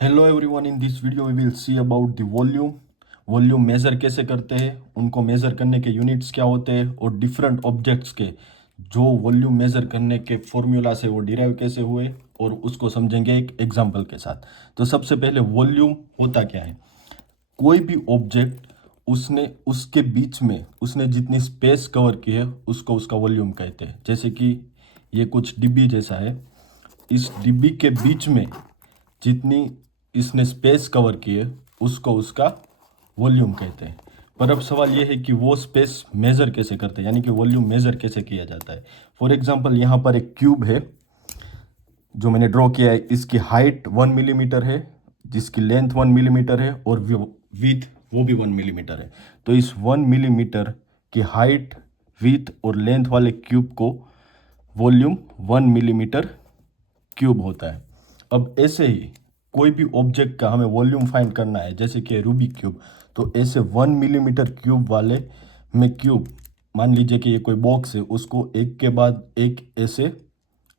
Hello everyone, in this video we will see about the volume. Volume measure कैसे करते हैं, उनको measure करने के यूनिट्स क्या होते हैं और डिफरेंट ऑब्जेक्ट्स के जो वॉल्यूम मेज़र करने के फॉर्मूला से वो डिराइव कैसे हुए, और उसको समझेंगे एक एग्जांपल के साथ। तो सबसे पहले वॉल्यूम होता क्या है। कोई भी ऑब्जेक्ट उसने उसके बीच में उसने जितनी स्पेस कवर की है उसको उसका वॉल्यूम कहते हैं। जैसे कि ये कुछ डिब्बी जैसा है, इस डिब्बी के बीच में जितनी इसने स्पेस कवर की है उसको उसका वॉल्यूम कहते हैं। पर अब सवाल यह है कि वो स्पेस मेज़र कैसे करते हैं, यानी कि वॉल्यूम मेज़र कैसे किया जाता है। फॉर एग्जांपल, यहाँ पर एक क्यूब है जो मैंने ड्रॉ किया है। इसकी हाइट 1 मिलीमीटर है, जिसकी लेंथ 1 मिलीमीटर है, और विथ वो भी 1 मिलीमीटर है। तो इस 1 मिलीमीटर की हाइट, विथ और लेंथ वाले क्यूब को वॉल्यूम 1 मिलीमीटर क्यूब होता है। अब ऐसे ही कोई भी ऑब्जेक्ट का हमें वॉल्यूम फाइंड करना है, जैसे कि रूबिक क्यूब। तो ऐसे 1 मिलीमीटर क्यूब वाले में क्यूब, मान लीजिए कि ये कोई बॉक्स है, उसको एक के बाद एक ऐसे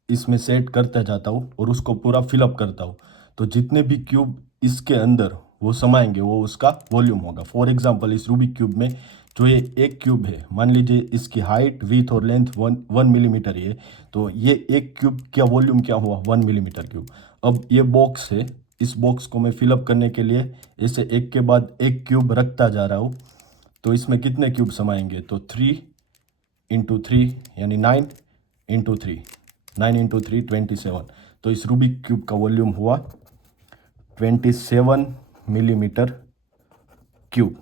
इसमें सेट करता जाता हूँ और उसको पूरा फिलअप करता हूँ। तो जितने भी क्यूब इसके अंदर वो समाएंगे वो उसका वॉल्यूम होगा। फॉर एग्जांपल, इस रूबिक क्यूब में जो ये एक क्यूब है, मान लीजिए इसकी हाइट, विथ और लेंथ वन मिलीमीटर है। तो ये एक क्यूब का वॉल्यूम क्या हुआ, 1 मिलीमीटर क्यूब। अब ये बॉक्स है, इस बॉक्स को मैं फिलअप करने के लिए ऐसे एक के बाद एक क्यूब रखता जा रहा हूँ। तो इसमें कितने क्यूब समाएंगे, तो 3 × 3 यानी 9 × 3, 9 × 3 27। तो इस रूबिक क्यूब का वॉल्यूम हुआ 27 मिलीमीटर क्यूब।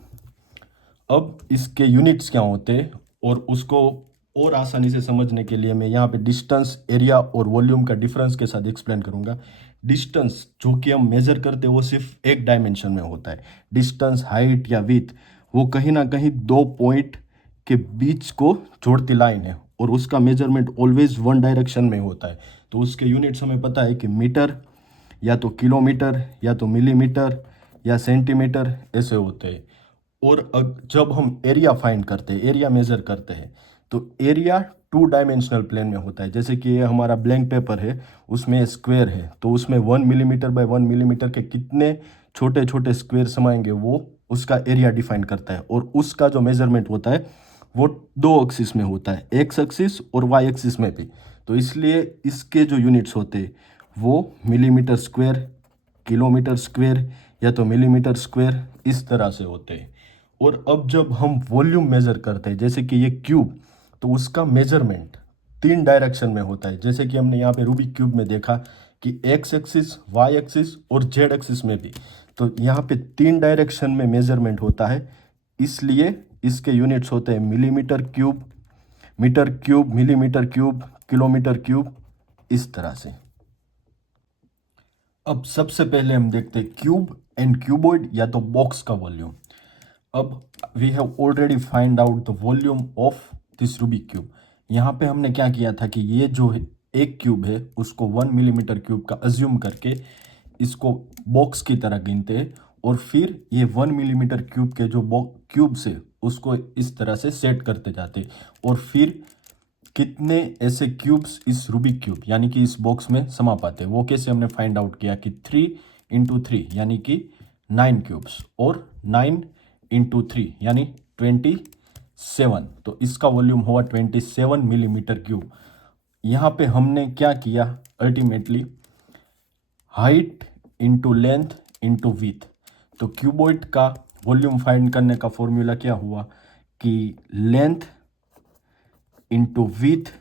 अब इसके यूनिट्स क्या होते हैं, और उसको और आसानी से समझने के लिए मैं यहाँ पे डिस्टेंस, एरिया और वॉल्यूम का डिफरेंस के साथ एक्सप्लेन करूँगा। डिस्टेंस जो कि हम मेजर करते हैं वो सिर्फ एक डायमेंशन में होता है। डिस्टेंस, हाइट या विथ, वो कहीं ना कहीं दो पॉइंट के बीच को जोड़ती लाइन है, और उसका मेजरमेंट ऑलवेज वन डायरेक्शन में होता है। तो उसके यूनिट्स हमें पता है कि मीटर, या तो किलोमीटर, या तो मिलीमीटर, या सेंटीमीटर, ऐसे होते हैं। और जब हम एरिया फाइंड करते हैं, एरिया मेजर करते हैं, तो एरिया 2 डायमेंशनल प्लेन में होता है। जैसे कि ये हमारा ब्लैंक पेपर है, उसमें स्क्वायर है, तो उसमें 1 मिलीमीटर बाय 1 मिलीमीटर के कितने छोटे छोटे स्क्वायर समाएंगे वो उसका एरिया डिफाइन करता है। और उसका जो मेजरमेंट होता है वो दो एक्सिस में होता है, एक्स एक्सिस और वाई एक्सिस में भी। तो इसलिए इसके जो यूनिट्स होते हैं वो मिलीमीटर स्क्वायर, किलोमीटर स्क्वायर, या तो मिलीमीटर स्क्वायर, इस तरह से होते हैं। और अब जब हम वॉल्यूम मेजर करते हैं, जैसे कि ये क्यूब, तो उसका मेजरमेंट 3 डायरेक्शन में होता है। जैसे कि हमने यहाँ पे रूबिक क्यूब में देखा कि एक्स एक्सिस, वाई एक्सिस और जेड एक्सिस में भी। तो यहाँ पे 3 डायरेक्शन में मेजरमेंट होता है, इसलिए इसके यूनिट्स होते हैं millimetre cube, metre cube, millimetre cube, kilometre cube, इस तरह से। अब सबसे पहले हम देखते हैं क्यूब एंड क्यूबॉइड, या तो बॉक्स का वॉल्यूम। अब we have already find out the volume of this Rubik cube. यहाँ पे हमने क्या किया था कि ये जो है एक क्यूब है उसको 1 मिलीमीटर क्यूब का अज्यूम करके इसको बॉक्स की तरह गिनते हैं, और फिर ये 1 मिलीमीटर क्यूब के जो क्यूब से उसको इस तरह से सेट करते जाते हैं। और फिर कितने ऐसे क्यूब्स इस रूबिक क्यूब यानी कि इस बॉक्स में समा पाते हैं, वो कैसे हमने फाइंड आउट किया कि 3 × 3 यानी कि 9 क्यूब्स, और 9 × 3 यानी 27। तो इसका वॉल्यूम हुआ 27 मिलीमीटर क्यूब। यहाँ पे हमने क्या किया, ultimately height into length into with. तो क्यूबॉइड का वॉल्यूम फाइंड करने का फॉर्मूला क्या हुआ कि length into width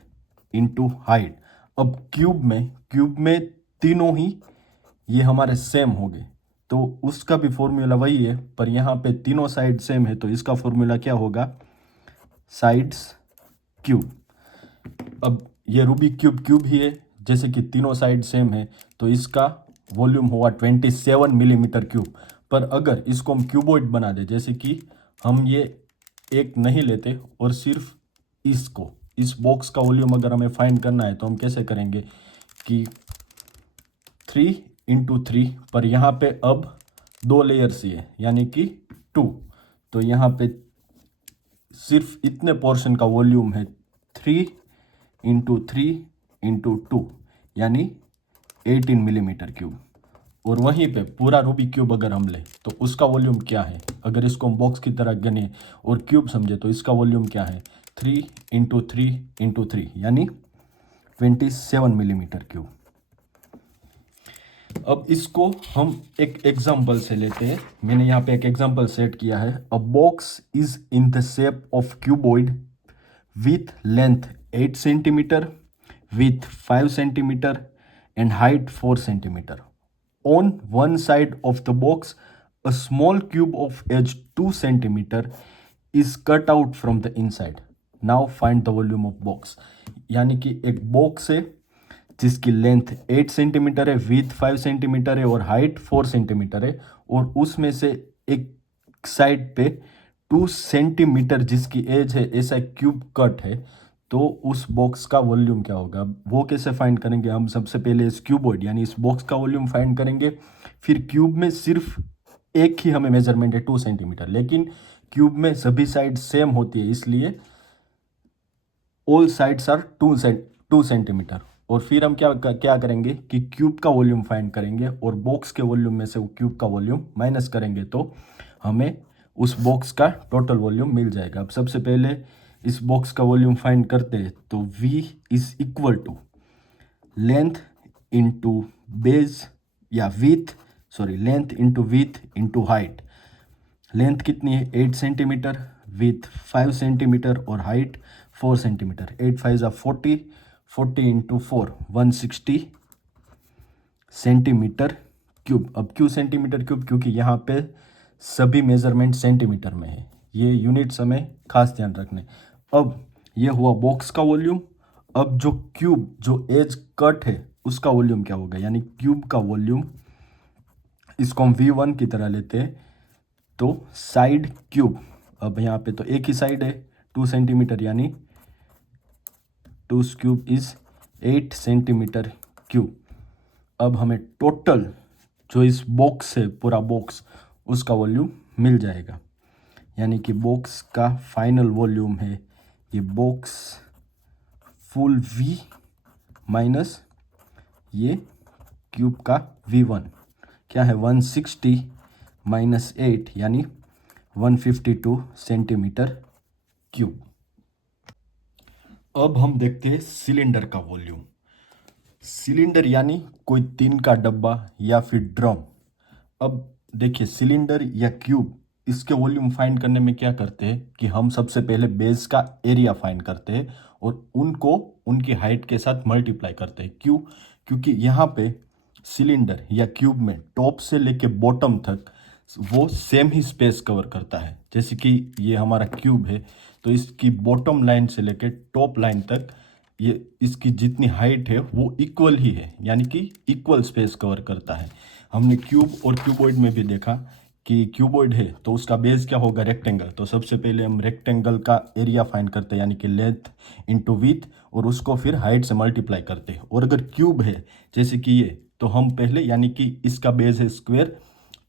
into height. अब क्यूब में तीनों ही ये हमारे सेम हो गए, तो उसका भी फॉर्मूला वही है, पर यहाँ पे तीनों साइड सेम है, तो इसका फॉर्मूला क्या होगा, साइड्स क्यूब। अब ये रूबिक क्यूब ही है, जैसे कि तीनों साइड सेम है, तो इसका वॉल्यूम हुआ 27 मिलीमीटर क्यूब। पर अगर इसको हम क्यूबॉइड बना दे, जैसे कि हम ये एक नहीं लेते और सिर्फ इसको, इस बॉक्स का वॉल्यूम अगर हमें फाइंड करना है, तो हम कैसे करेंगे कि 3 × 3, पर यहाँ पे अब 2 लेयर्स ही है यानी कि 2। तो यहाँ पे सिर्फ इतने पोर्शन का वॉल्यूम है 3 × 3 × 2 यानी 18 मिलीमीटर क्यूब। और वहीं पे पूरा रूबिक क्यूब अगर हम लें तो उसका वॉल्यूम क्या है, अगर इसको हम बॉक्स की तरह गने और क्यूब समझे तो इसका वॉल्यूम क्या है, 3 × 3 × 3 यानी 27 मिलीमीटर क्यूब। अब इसको हम एक एग्जाम्पल से लेते हैं। मैंने यहाँ पे एक एग्जाम्पल सेट किया है। अ box is in the shape of cuboid with length 8 centimetre, width 5 centimetre and height 4 centimetre. On one side of the box, a small cube of edge 2 centimeter is cut out from the inside. Now find the volume of box. यानी कि एक box है जिसकी length 8 centimetre है, with 5 centimetre है और height 4 centimetre है, और उसमें से एक साइड पे 2 सेंटीमीटर जिसकी एज है ऐसा क्यूब कट है, तो उस बॉक्स का वॉल्यूम क्या होगा। वो कैसे फाइंड करेंगे, हम सबसे पहले इस क्यूबॉइड यानी इस बॉक्स का वॉल्यूम फाइंड करेंगे। फिर क्यूब में सिर्फ एक ही हमें मेजरमेंट है 2 सेंटीमीटर, लेकिन क्यूब में सभी साइड सेम होती है, इसलिए ऑल साइड्स आर 2 सेंटीमीटर। और फिर हम क्या क्या करेंगे कि क्यूब का वॉल्यूम फाइंड करेंगे और बॉक्स के वॉल्यूम में से वो क्यूब का वॉल्यूम माइनस करेंगे तो हमें उस बॉक्स का टोटल वॉल्यूम मिल जाएगा। अब सबसे पहले इस बॉक्स का वॉल्यूम फाइंड करते हैं तो V is equal to length into base या length into width into height. Length कितनी है 8 सेंटीमीटर, विथ 5 सेंटीमीटर और height 4 centimetre. 8 5 40, 40 into 4 160 centimetre cube. अब क्यों सेंटीमीटर क्यूब, क्योंकि यहाँ पे सभी मेजरमेंट सेंटीमीटर में है, ये यूनिट्स हमें खास ध्यान रखने। अब ये हुआ बॉक्स का वॉल्यूम। अब जो क्यूब जो एज कट है उसका वॉल्यूम क्या होगा, यानी क्यूब का वॉल्यूम, इसको हम V1 की तरह लेते हैं तो साइड क्यूब। अब यहाँ पे तो एक ही साइड है 2 सेंटीमीटर, यानी 2 क्यूब इज 8 सेंटीमीटर क्यूब। अब हमें टोटल जो इस बॉक्स है पूरा बॉक्स उसका वॉल्यूम मिल जाएगा, यानी कि बॉक्स का फाइनल वॉल्यूम है ये बॉक्स फुल V माइनस ये क्यूब का V1 क्या है 160 माइनस 8 यानी 152 सेंटीमीटर क्यूब। अब हम देखते हैं सिलेंडर का वॉल्यूम। सिलेंडर यानी कोई टीन का डब्बा या फिर ड्रम। अब देखिए सिलेंडर या क्यूब, इसके वॉल्यूम फाइंड करने में क्या करते हैं कि हम सबसे पहले बेस का एरिया फाइंड करते हैं और उनको उनकी हाइट के साथ मल्टीप्लाई करते हैं। क्यों, क्योंकि यहाँ पे सिलेंडर या क्यूब में टॉप से लेके बॉटम तक वो सेम ही स्पेस कवर करता है। जैसे कि ये हमारा क्यूब है तो इसकी बॉटम लाइन से लेके टॉप लाइन तक ये इसकी जितनी हाइट है वो इक्वल ही है, यानी कि इक्वल स्पेस कवर करता है। हमने क्यूब और क्यूबॉइड में भी देखा कि क्यूबॉइड है तो उसका बेस क्या होगा रेक्टेंगल, तो सबसे पहले हम रेक्टेंगल का एरिया फाइंड करते हैं यानी कि लेंथ इंटू विथ और उसको फिर हाइट से मल्टीप्लाई करते हैं। और अगर क्यूब है जैसे कि ये, तो हम पहले यानी कि इसका बेस है स्क्वायर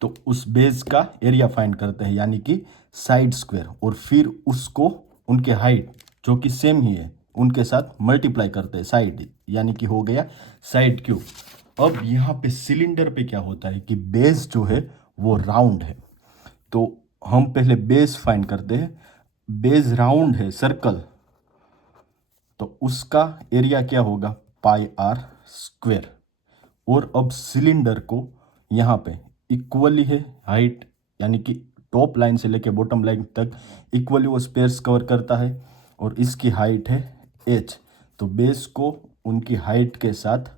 तो उस बेस का एरिया फाइंड करते हैं यानी कि साइड स्क्वायर, और फिर उसको उनके हाइट जो कि सेम ही है उनके साथ मल्टीप्लाई करते हैं साइड, यानी कि हो गया साइड क्यूब। अब यहाँ पे सिलेंडर पे क्या होता है कि बेस जो है वो राउंड है, तो हम पहले बेस फाइंड करते हैं। बेस राउंड है सर्कल, तो उसका एरिया क्या होगा पाई आर स्क्वायर। और अब सिलेंडर को यहाँ पे इक्वली है हाइट, यानी कि टॉप लाइन से लेके बॉटम लाइन तक इक्वली वो स्पेस कवर करता है और इसकी हाइट है h, तो बेस को उनकी हाइट के साथ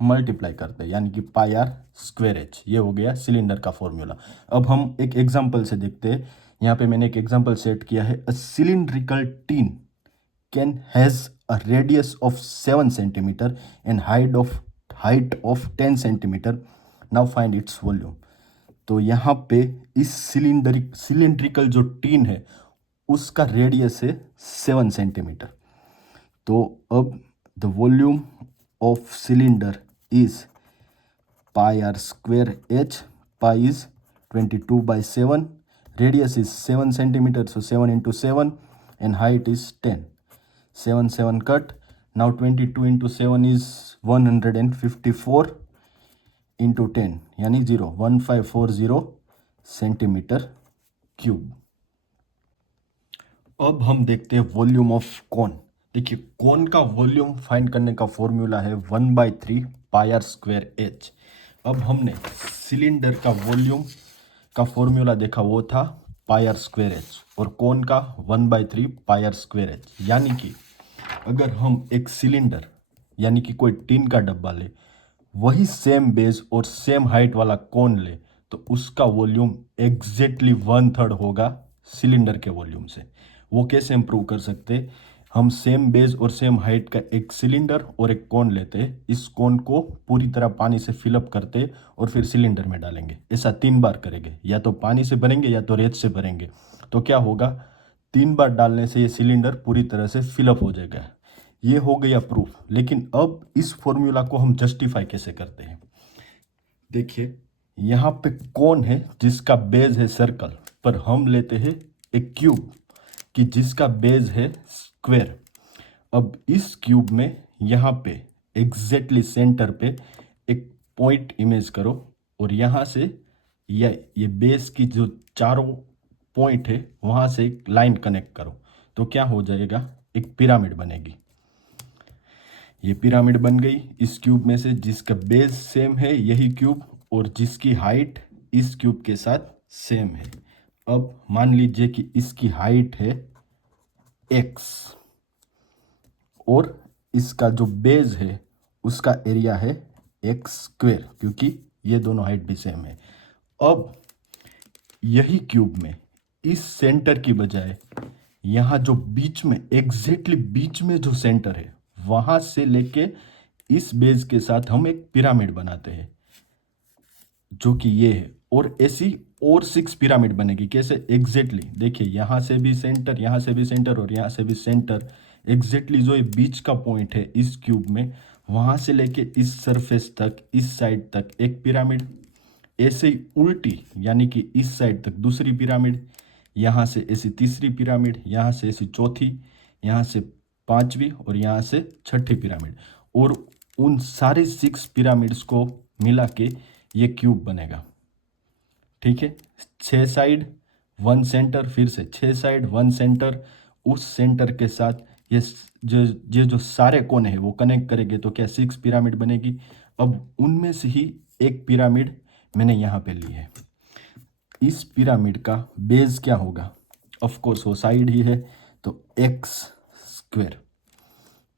मल्टीप्लाई करते हैं यानी कि पाई आर स्क्वायर एच। ये हो गया सिलेंडर का फॉर्मूला। अब हम एक एग्जांपल से देखते हैं। यहाँ पे मैंने एक एग्जांपल सेट किया है। A cylindrical tin can has a radius of 7 centimetre and height of 10 centimetre. Now find its volume. तो यहाँ पे इस सिलिंड्रिकल जो टीन है उसका रेडियस है 7 सेंटीमीटर। तो अब the volume of cylinder is pi r square h. Pi is 22/7, radius is 7 centimetre, so 7 into 7 and height is 10. 7 7 cut. Now 22 into 7 is 154 into 10 यानी 1540 सेंटीमीटर क्यूब। अब हम देखते हैं वॉल्यूम ऑफ कॉन। देखिए cone का volume find करने का formula है 1/3 पाई आर स्क्वायर एच। अब हमने सिलेंडर का वॉल्यूम का फॉर्मूला देखा, वो था पाई आर स्क्वायर एच, और कॉन का 1/3 पाई आर स्क्वायर एच। यानी कि अगर हम एक सिलेंडर यानी कि कोई टीन का डब्बा ले, वही सेम बेस और सेम हाइट वाला कॉन ले, तो उसका वॉल्यूम एग्जैक्टली 1/3 होगा सिलेंडर के वॉल्यूम से। वो कैसे इम्प्रूव कर सकते? हम सेम बेस और सेम हाइट का एक सिलेंडर और एक कॉन लेते, इस कॉन को पूरी तरह पानी से फिलअप करते और फिर सिलेंडर में डालेंगे। ऐसा 3 बार करेंगे, या तो पानी से भरेंगे या तो रेत से भरेंगे। तो क्या होगा, 3 बार डालने से ये सिलेंडर पूरी तरह से फिलअप हो जाएगा। ये हो गया प्रूफ। लेकिन अब इस फॉर्मूला को हम जस्टिफाई कैसे करते हैं? देखिए यहाँ पे कौन है जिसका बेस है सर्कल, पर हम लेते हैं एक क्यूब कि जिसका बेस है स्क्वायर। अब इस क्यूब में यहाँ पे एग्जैक्टली सेंटर पे एक पॉइंट इमेज करो, और यहाँ से ये बेस की जो चारों पॉइंट है वहाँ से एक लाइन कनेक्ट करो, तो क्या हो जाएगा, एक पिरामिड बनेगी। ये पिरामिड बन गई इस क्यूब में से, जिसका बेस सेम है यही क्यूब, और जिसकी हाइट इस क्यूब के साथ सेम है। अब मान लीजिए कि इसकी हाइट है x, और इसका जो बेस है उसका एरिया है एक्स स्क्वेयर, क्योंकि ये दोनों हाइट भी सेम है। अब यही क्यूब में इस सेंटर की बजाय यहाँ जो बीच में एग्जैक्टली बीच में जो सेंटर है वहां से लेके इस बेस के साथ हम एक पिरामिड बनाते हैं, जो कि ये है। और ऐसी और 6 पिरामिड बनेगी। कैसे? एग्जैक्टली देखिए, यहाँ से भी सेंटर, यहाँ से भी सेंटर, और यहाँ से भी सेंटर। एग्जैक्टली जो ये बीच का पॉइंट है इस क्यूब में, वहाँ से लेके इस सरफेस तक, इस साइड तक एक पिरामिड। ऐसे ही उल्टी यानी कि इस साइड तक दूसरी पिरामिड, यहाँ से ऐसी तीसरी पिरामिड, यहाँ से ऐसी चौथी, यहाँ से पांचवी, और यहाँ से छठी पिरामिड। और उन सारे 6 पिरामिड्स को मिला के ये क्यूब बनेगा। ठीक है, 6 साइड 1 सेंटर, फिर से 6 साइड 1 सेंटर। उस सेंटर के साथ ये जो सारे कोने हैं वो कनेक्ट करेंगे, तो क्या 6 पिरामिड बनेगी। अब उनमें से ही एक पिरामिड मैंने यहाँ पे ली है। इस पिरामिड का बेस क्या होगा? ऑफ कोर्स वो साइड ही है, तो एक्स स्क्वेयर।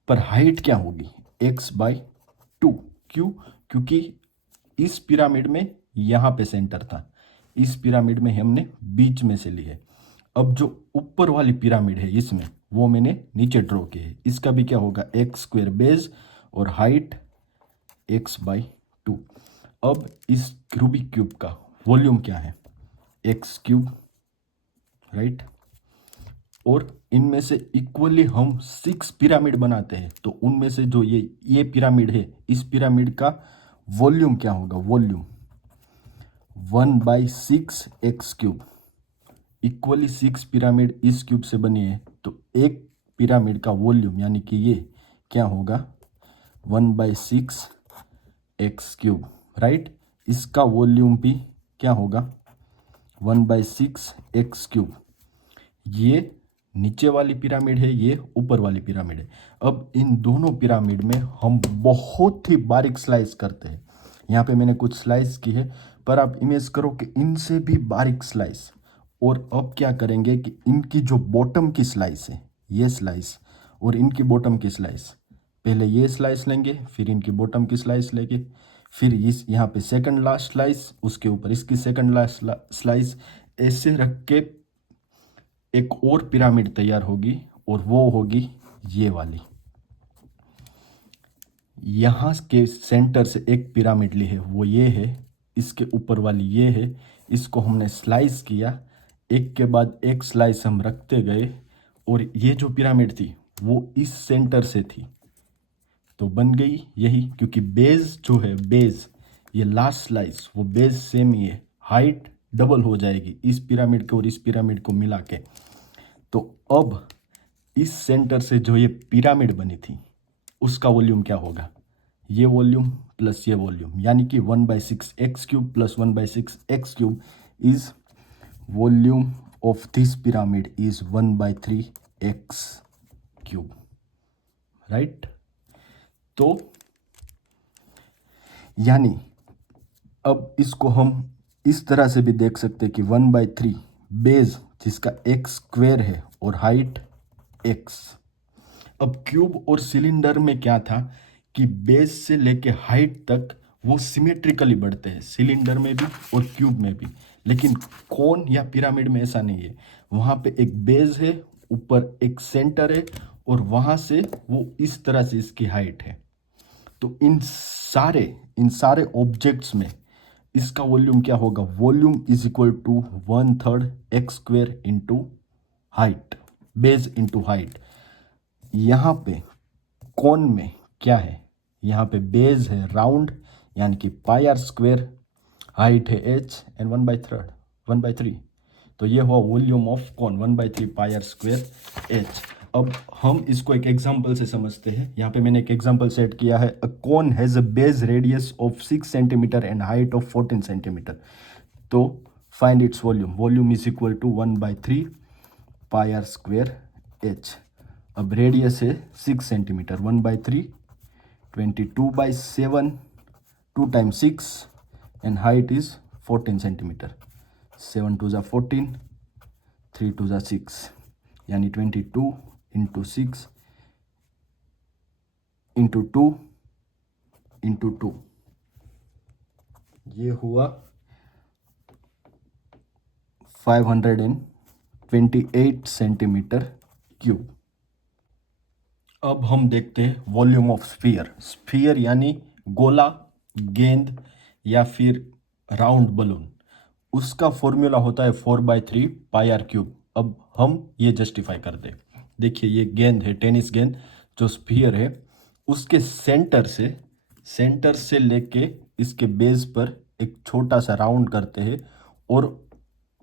पर हाइट क्या होगी? x/2। क्यों? क्योंकि इस पिरामिड में यहाँ पे सेंटर था, इस पिरामिड में हमने बीच में से ली है। अब जो ऊपर वाली पिरामिड है इसमें, वो मैंने नीचे ड्रॉ की है। इसका भी क्या होगा? एक्स स्क्वेयर बेस और हाइट x/2। अब इस रूबिक क्यूब का वॉल्यूम क्या है? x³ right. और इनमें से इक्वली हम 6 पिरामिड बनाते हैं, तो उनमें से जो ये पिरामिड है, इस पिरामिड का वॉल्यूम क्या होगा? वॉल्यूम 1/6 x³ इक्वली 6 पिरामिड इस क्यूब से बनी है, तो एक पिरामिड का वॉल्यूम यानी कि ये क्या होगा? 1/6 x³ राइट। इसका वॉल्यूम भी क्या होगा? 1/6 x³। ये नीचे वाली पिरामिड है, ये ऊपर वाली पिरामिड है। अब इन दोनों पिरामिड में हम बहुत ही बारीक स्लाइस करते हैं। यहाँ पे मैंने कुछ स्लाइस की है, पर आप इमेज करो कि इनसे भी बारीक स्लाइस। और अब क्या करेंगे कि इनकी जो बॉटम की स्लाइस है, ये स्लाइस, और इनकी बॉटम की स्लाइस, पहले ये स्लाइस लेंगे, फिर इनकी बॉटम की स्लाइस लेंगे, फिर इस यहाँ पे सेकंड लास्ट स्लाइस, उसके ऊपर इसकी सेकंड लास्ट स्लाइस, ऐसे रख के एक और पिरामिड तैयार होगी, और वो होगी ये वाली। यहाँ के सेंटर से एक पिरामिड ली है, वो ये है। इसके ऊपर वाली ये है। इसको हमने स्लाइस किया, एक के बाद एक स्लाइस हम रखते गए, और ये जो पिरामिड थी वो इस सेंटर से थी, तो बन गई यही। क्योंकि बेस जो है, बेस ये लास्ट स्लाइस, वो बेस सेम ही है, हाइट डबल हो जाएगी इस पिरामिड को और इस पिरामिड को मिला के। तो अब इस सेंटर से जो ये पिरामिड बनी थी उसका वॉल्यूम क्या होगा? ये वॉल्यूम प्लस ये वॉल्यूम, यानी कि 1/6 x³ plus 1/6 x³ is volume of this pyramid is 1/3 x³, right. तो यानी अब इसको हम इस तरह से भी देख सकते हैं कि 1/3 बेस जिसका x² है और हाइट x। अब क्यूब और सिलेंडर में क्या था कि बेस से लेके हाइट तक वो सिमेट्रिकली बढ़ते हैं, सिलेंडर में भी और क्यूब में भी। लेकिन कोन या पिरामिड में ऐसा नहीं है, वहाँ पे एक बेस है, ऊपर एक सेंटर है और वहाँ से वो इस तरह से इसकी हाइट है। तो इन सारे ऑब्जेक्ट्स में इसका वॉल्यूम क्या होगा? Volume is equal to 1/3 x² into height, base into height. यहाँ पे कोन में क्या है? यहाँ पे बेस है राउंड, यानी कि πr², हाइट है h एंड 1/3। तो ये हुआ volume of cone 1/3 πr² h। अब हम इसको एक एग्जांपल से समझते हैं। यहाँ पे मैंने एक एग्जांपल सेट किया है। A cone has a base radius of 6 centimetre and height of 14 centimetre. तो find its volume. Volume is equal to 1/3 πr² h। अब रेडियस है 6 centimetre, 1/3 22/7, 2 times 6 and height is 14 centimetre. 7 2 14, 3 2 6, यानी 22 इंटू 6 इंटू 2 इंटू 2, ये हुआ 528 centimetre cube. अब हम देखते हैं वॉल्यूम ऑफ स्फीयर। स्फीयर यानी गोला, गेंद या फिर राउंड बलून, उसका फॉर्मूला होता है 4/3 πr³। अब हम ये जस्टिफाई कर दे। देखिए ये गेंद है, टेनिस गेंद, जो स्फीयर है उसके सेंटर से लेके इसके बेस पर एक छोटा सा राउंड करते हैं और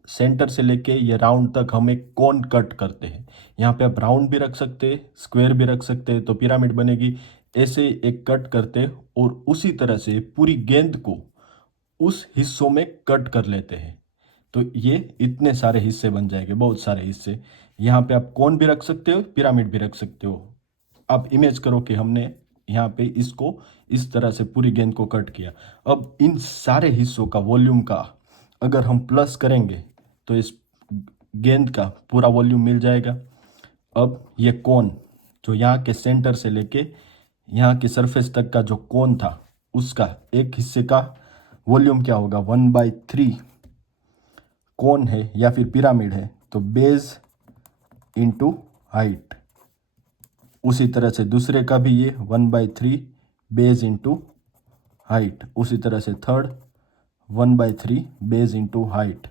सेंटर से लेके ये राउंड तक हम एक कोन कट करते हैं। यहाँ पे आप राउंड भी रख सकते हैं, स्क्वायर भी रख सकते हैं, तो पिरामिड बनेगी। ऐसे एक कट करते हैं और उसी तरह से पूरी गेंद को उस हिस्सों में कट कर लेते हैं। तो ये इतने सारे हिस्से बन जाएंगे, बहुत सारे हिस्से। यहाँ पे आप कोन भी रख सकते हो, पिरामिड भी रख सकते हो। आप इमेज करो कि हमने यहाँ पे इसको इस तरह से पूरी गेंद को कट किया। अब इन सारे हिस्सों का वॉल्यूम का अगर हम प्लस करेंगे तो इस गेंद का पूरा वॉल्यूम मिल जाएगा। अब ये कोन जो यहाँ के सेंटर से लेके यहाँ के सरफेस तक का जो कोन था, उसका एक हिस्से का वॉल्यूम क्या होगा? 1/3 कोन है या फिर पिरामिड है तो बेस इंटू हाइट। उसी तरह से दूसरे का भी ये 1/3 बेस इंटू हाइट। उसी तरह से थर्ड 1/3 बेस इंटू हाइट।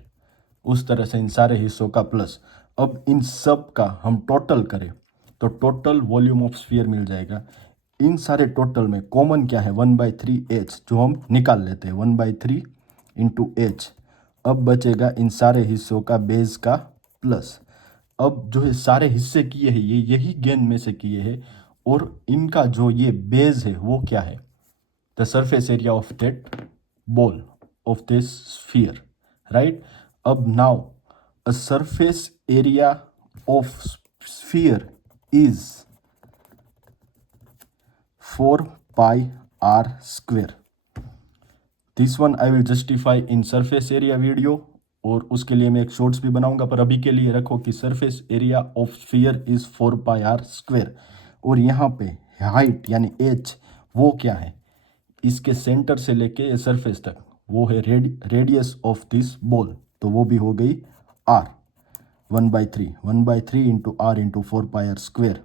उस तरह से इन सारे हिस्सों का प्लस। अब इन सब का हम टोटल करें तो टोटल वॉल्यूम ऑफ स्फीयर मिल जाएगा। इन सारे टोटल में कॉमन क्या है? 1/3 h, जो हम निकाल लेते हैं 1/3 इंटू h। अब बचेगा इन सारे हिस्सों का बेस का प्लस। अब जो है सारे हिस्से किए हैं ये यही गेंद में से किए हैं और इनका जो ये बेस है वो क्या है? The surface area of that ball of this sphere, right. अब now a surface area of sphere is 4 pi r square. This one I will justify in surface area video और उसके लिए मैं एक शॉर्ट्स भी बनाऊंगा, पर अभी के लिए रखो कि surface area of sphere is 4 pi r square. और यहाँ पे हाइट यानी h वो क्या है? इसके सेंटर से लेके सरफेस तक वो है रेडियस ऑफ दिस बॉल, तो वो भी हो गई r 1/3 into r into 4 pi r square.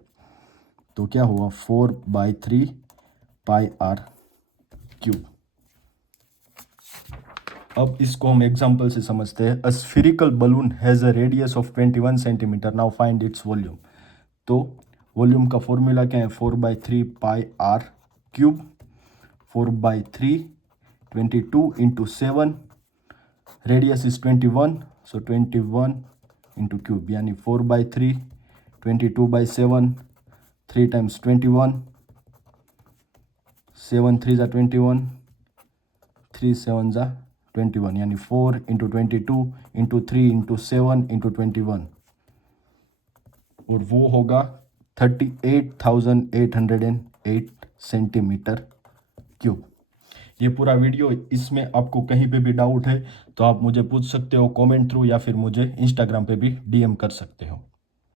तो क्या हुआ? 4/3 pi r क्यूब। अब इसको हम एग्जांपल से समझते हैं। A spherical balloon has a radius of 21 centimetre, now find its volume. तो वॉल्यूम का फॉर्मूला क्या है? 4/3 pi r cube. 4/3 22 into 7, radius is 21, so 21 into cube, यानी 4/3 22/7, 3 times 21, 7 3 ज़ा 21, 3 7 ज़ा 21, यानी 4 इंटू 22 इंटू 3 इंटू 7 इंटू 21, और वो होगा 38,808 सेंटीमीटर क्यूब। ये पूरा वीडियो, इसमें आपको कहीं पे भी डाउट है तो आप मुझे पूछ सकते हो कमेंट थ्रू, या फिर मुझे इंस्टाग्राम पे भी डीएम कर सकते हो।